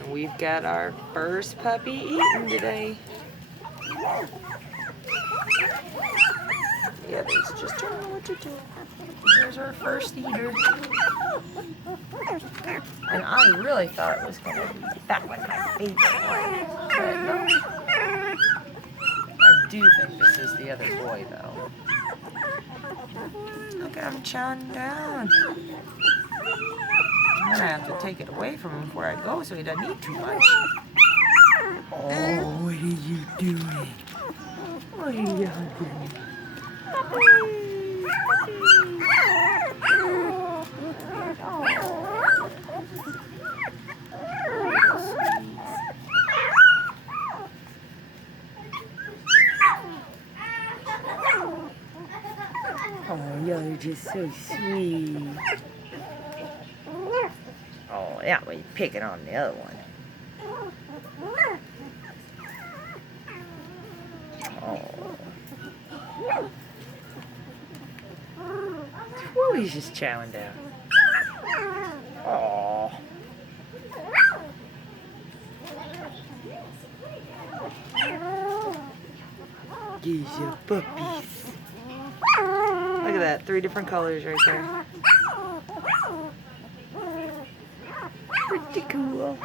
And we've got our first puppy eaten today. The others just don't know what to do. Here's our first eater. And I really thought it was going to be that one, my favorite one. But no. I do think this is the other boy, though. Look at him chowing down. I'm gonna have to take it away from him before I go so he doesn't eat too much. Oh, what are you doing? What are you doing? Oh, you're just so sweet. Oh, that way picking on the other one. Oh. Woo, he's just chowing down. Oh. These are puppies. Look at that, 3 different colors right there. Pretty cool.